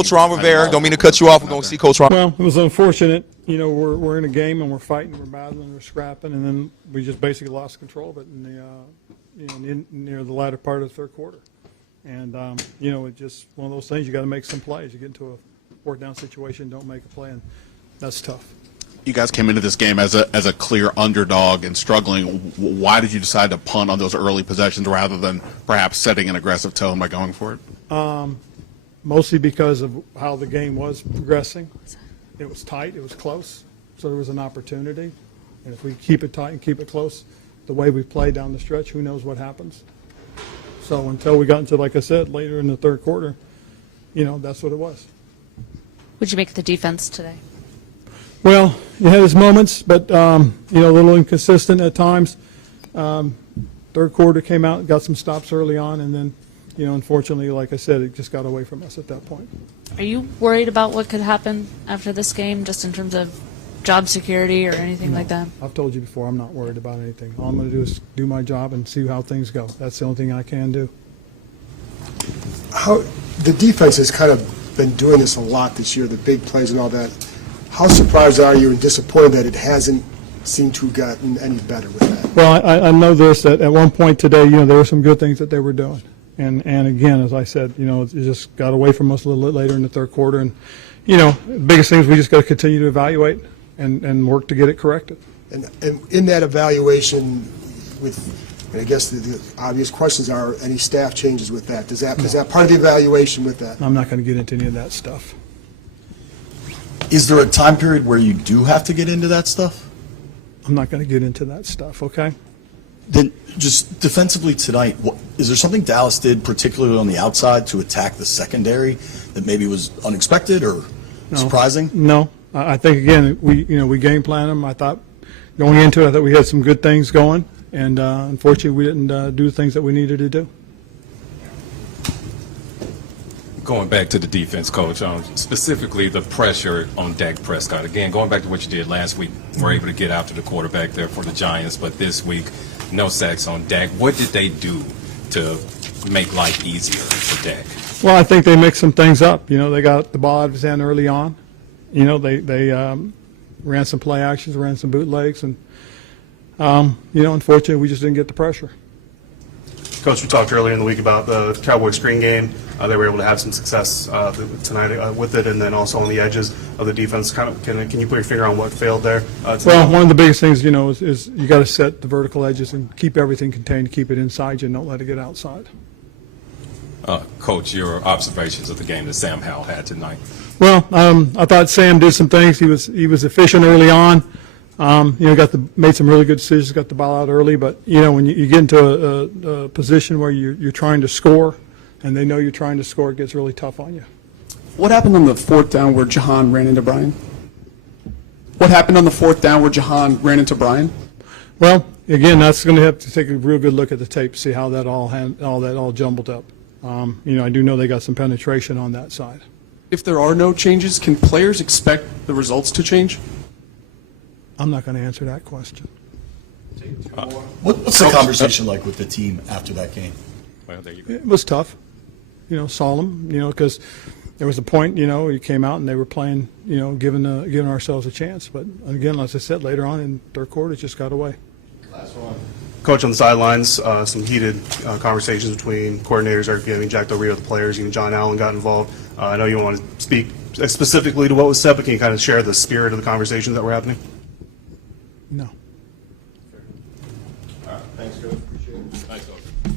Coach Ron Rivera, don't mean to cut you off. We're going to see Coach Ron. Well, it was unfortunate. You know, we're in a game and we're fighting, we're battling, we're scrapping, and then we just basically lost control of it in the near the latter part of the third quarter. And you know, it's just one of those things. You got to make some plays. You get into a fourth down situation, don't make a play, and that's tough. You guys came into this game as a clear underdog and struggling. Why did you decide to punt on those early possessions rather than perhaps setting an aggressive tone by going for it? Mostly because of how the game was progressing. It was tight, it was close, so there was an opportunity. And if we keep it tight and keep it close, the way we play down the stretch, who knows what happens. So until we got into, like I said, later in the third quarter, you know, that's what it was. Would you make the defense today? Well, you had his moments, but, you know, a little inconsistent at times. Third quarter came out, got some stops early on, and then, you know, unfortunately, like I said, it just got away from us at that point. Are you worried about what could happen after this game, just in terms of job security or anything like that? I've told you before, I'm not worried about anything. All I'm going to do is do my job and see how things go. That's the only thing I can do. How the defense has kind of been doing this a lot this year, the big plays and all that. How surprised are you and disappointed that it hasn't seemed to have gotten any better with that? Well, I know this, that at one point today, you know, there were some good things that they were doing. And again, as I said, you know, it just got away from us a little bit later in the third quarter. And, you know, the biggest thing is we just got to continue to evaluate and work to get it corrected. And in that evaluation, and I guess the obvious questions are, any staff changes with that? Is that part of the evaluation with that? I'm not going to get into any of that stuff. Is there a time period where you do have to get into that stuff? I'm not going to get into that stuff, okay? Then just defensively tonight, is there something Dallas did particularly on the outside to attack the secondary that maybe was unexpected or surprising? No. I think, again, we game plan them. I thought going into it, I thought we had some good things going. And unfortunately, we didn't do the things that we needed to do. Going back to the defense, Coach, specifically the pressure on Dak Prescott. Again, going back to what you did last week, we're able to get after the quarterback there for the Giants, but this week, no sacks on Dak. What did they do to make life easier for Dak? Well, I think they mixed some things up. You know, they got the ball out of his hand early on. You know, they ran some play actions, ran some bootlegs, and, you know, unfortunately, we just didn't get the pressure. Coach, we talked earlier in the week about the Cowboys screen game. They were able to have some success tonight with it, and then also on the edges of the defense. Can you put your finger on what failed there? Well, one of the biggest things, you know, is you got to set the vertical edges and keep everything contained, keep it inside you, and don't let it get outside. Coach, your observations of the game that Sam Howell had tonight. Well, I thought Sam did some things. He was efficient early on. You know, made some really good decisions, got the ball out early. But, you know, when you get into a position where you're trying to score and they know you're trying to score, it gets really tough on you. What happened on the fourth down where Jahan ran into Brian? What happened on the fourth down where Jahan ran into Brian? Well, again, that's going to have to take a real good look at the tape, see how that all jumbled up. You know, I do know they got some penetration on that side. If there are no changes, can players expect the results to change? I'm not going to answer that question. What's the conversation like with the team after that game? Well, there you go. It was tough, you know, solemn, you know, because there was a point, you know, you came out and they were playing, you know, giving ourselves a chance. But again, as I said, later on in third quarter, it just got away. Last one. Coach, on the sidelines, some heated conversations between coordinators, Jack Del Rio, the players, even John Allen got involved. I know you don't want to speak specifically to what was said, but can you kind of share the spirit of the conversations that were happening? No. All right, thanks, Coach. Appreciate it. Thanks, Coach.